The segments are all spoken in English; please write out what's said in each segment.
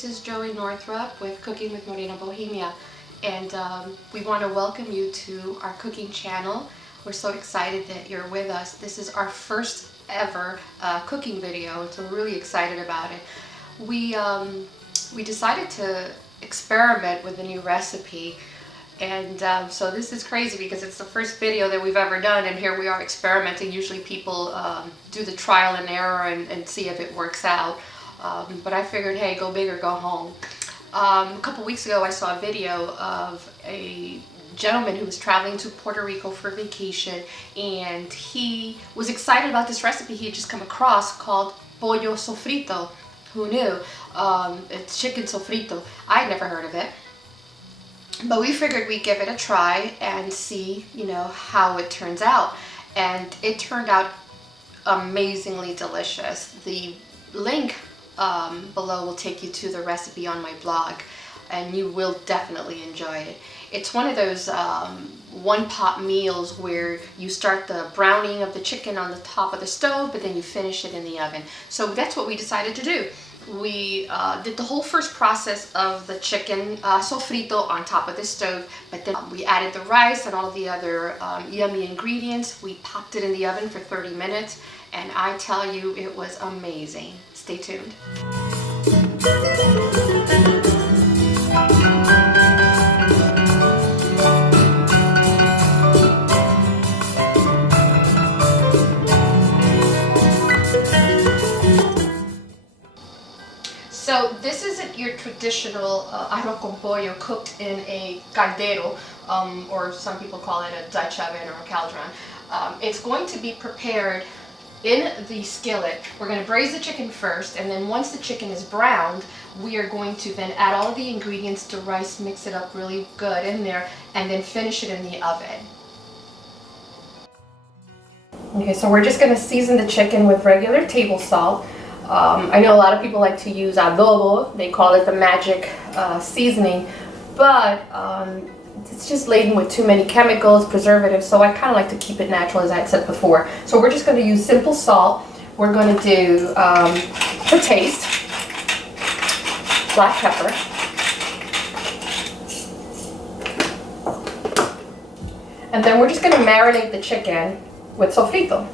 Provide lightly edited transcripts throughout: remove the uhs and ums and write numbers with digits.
this is Joey Northrup with Cooking with Morena, Bohemia, and we want to welcome you to our cooking channel. We're so excited that you're with us. This is our first ever cooking video, so we're really excited about it. We decided to experiment with a new recipe, and so this is crazy because it's the first video that we've ever done, and here we are experimenting. Usually people do the trial and error and see if it works out. But I figured, hey, go big or go home. A couple weeks ago I saw a video of a gentleman who was traveling to Puerto Rico for vacation, and he was excited about this recipe he had just come across called Pollo Sofrito. Who knew? It's chicken sofrito. I had never heard of it, but we figured we'd give it a try and see, how it turns out. And it turned out amazingly delicious. The link below will take you to the recipe on my blog, and you will definitely enjoy it. It's one of those one-pot meals where you start the browning of the chicken on the top of the stove, but then you finish it in the oven. So that's what we decided to do. We did the whole first process of the chicken sofrito on top of the stove, but then we added the rice and all the other yummy ingredients. We popped it in the oven for 30 minutes, and I tell you, it was amazing. Stay tuned. So this isn't your traditional arroz con pollo cooked in a caldero, or some people call it a Dutch oven or a caldron. It's going to be prepared in the skillet. We're going to braise the chicken first, and then once the chicken is browned, we are going to then add all of the ingredients to rice, mix it up really good in there, and then finish it in the oven. Okay, so we're just going to season the chicken with regular table salt. I know a lot of people like to use adobo. They call it the magic seasoning, but it's just laden with too many chemicals, preservatives, so I kind of like to keep it natural, as I had said before. So we're just going to use simple salt. We're going to do, for taste, black pepper. And then we're just going to marinate the chicken with sofrito.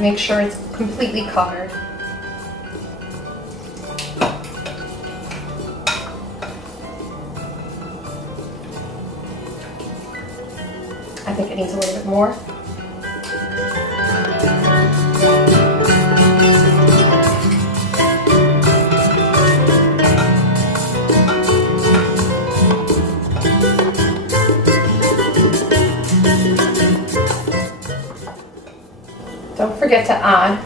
Make sure it's completely covered. I think it needs a little bit more. Don't forget to add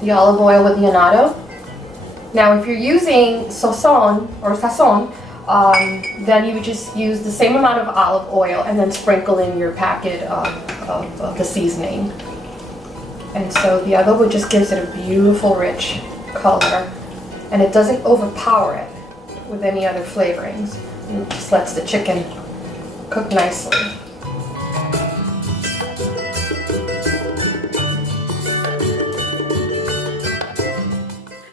the olive oil with the annatto. Now, if you're using sazon, then you would just use the same amount of olive oil and then sprinkle in your packet of the seasoning. And so the adobo just gives it a beautiful, rich color, and it doesn't overpower it with any other flavorings. It just lets the chicken cook nicely.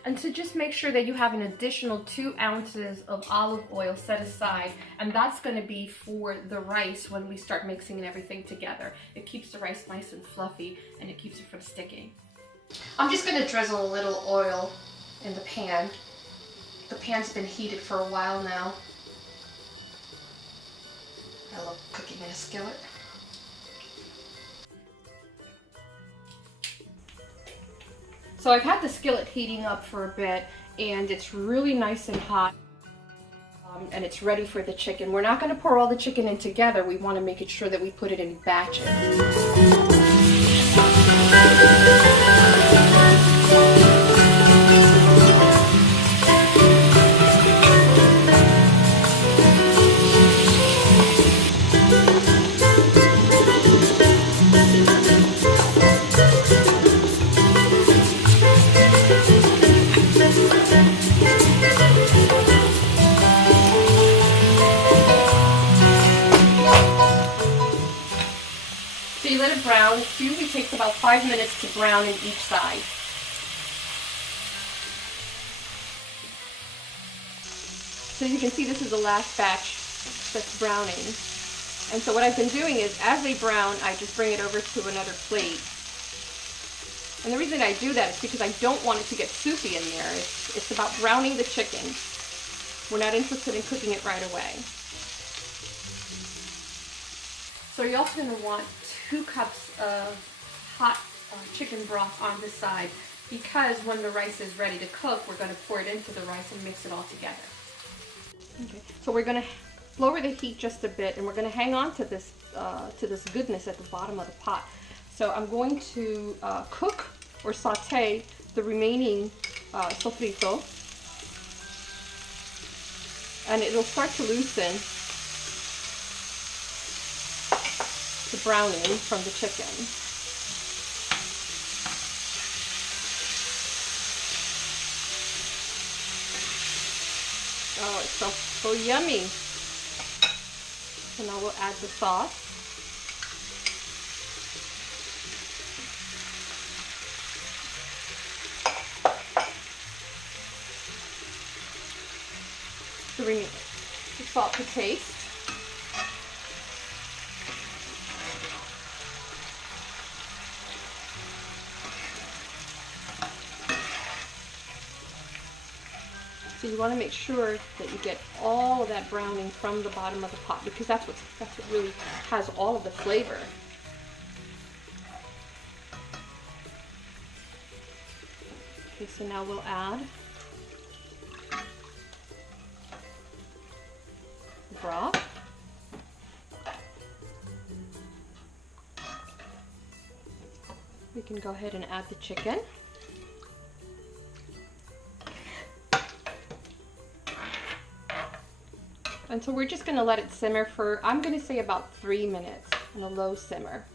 And to just make sure that you have an additional 2 ounces of olive oil set aside, and that's going to be for the rice when we start mixing everything together. It keeps the rice nice and fluffy, and it keeps it from sticking. I'm just going to drizzle a little oil in the pan. The pan's been heated for a while now. I love cooking in a skillet. So I've had the skillet heating up for a bit, and it's really nice and hot, and it's ready for the chicken. We're not going to pour all the chicken in together. We want to make it sure that we put it in batches. So you let it brown. It usually takes about 5 minutes to brown in each side. So you can see this is the last batch that's browning. And so what I've been doing is, as they brown, I just bring it over to another plate. And the reason I do that is because I don't want it to get soupy in there. It's about browning the chicken. We're not interested in cooking it right away. So you're also going to want 2 cups of hot chicken broth on this side, because when the rice is ready to cook, we're going to pour it into the rice and mix it all together. Okay, so we're going to lower the heat just a bit, and we're going to hang on to this goodness at the bottom of the pot. So I'm going to cook or saute the remaining sofrito, and it'll start to loosen the browning from the chicken. Oh, it's so yummy. So now we'll add the sauce. The salt to taste. So you want to make sure that you get all of that browning from the bottom of the pot, because that's what really has all of the flavor. Okay, so now we'll add the broth. We can go ahead and add the chicken. And so we're just going to let it simmer for, I'm going to say, about 3 minutes on a low simmer.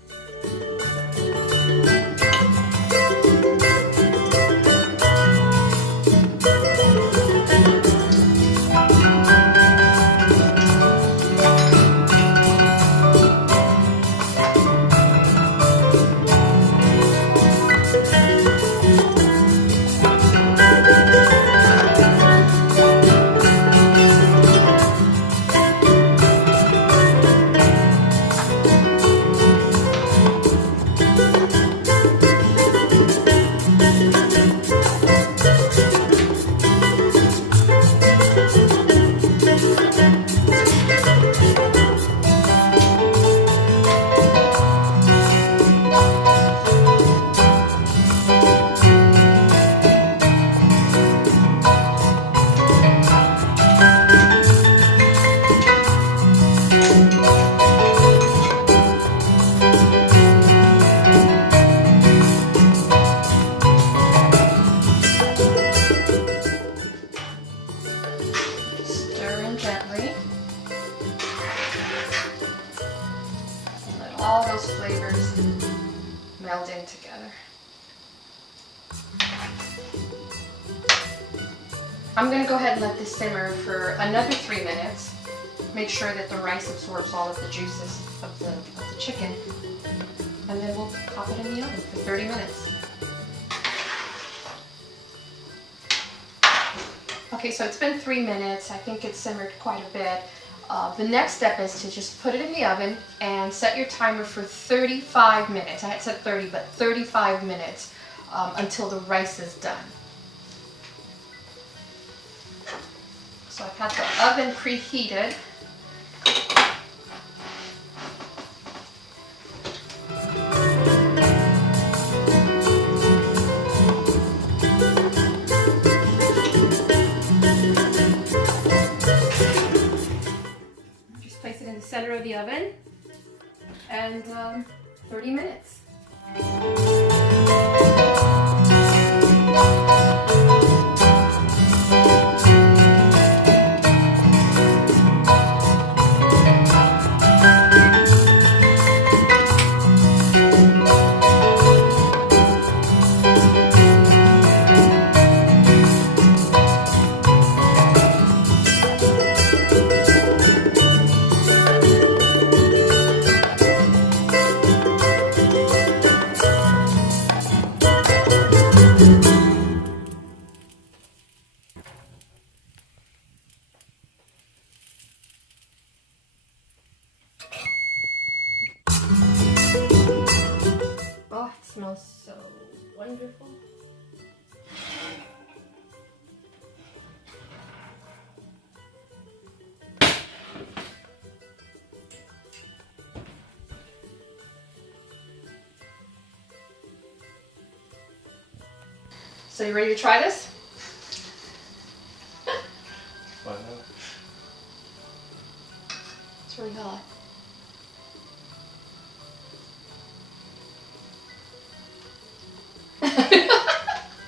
All those flavors meld in together. I'm going to go ahead and let this simmer for another 3 minutes. Make sure that the rice absorbs all of the juices of the chicken, and then we'll pop it in the oven for 30 minutes. Okay, so it's been 3 minutes. I think it's simmered quite a bit. The next step is to just put it in the oven and set your timer for 35 minutes. I had said 30, but 35 minutes until the rice is done. So I've had the oven preheated. Center of the oven, and 30 minutes. smells so wonderful. So you ready to try this? Why not? It's really hot.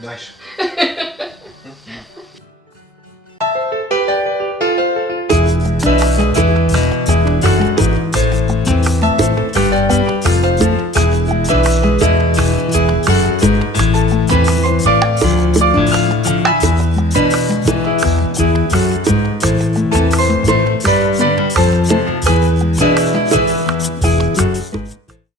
Nice.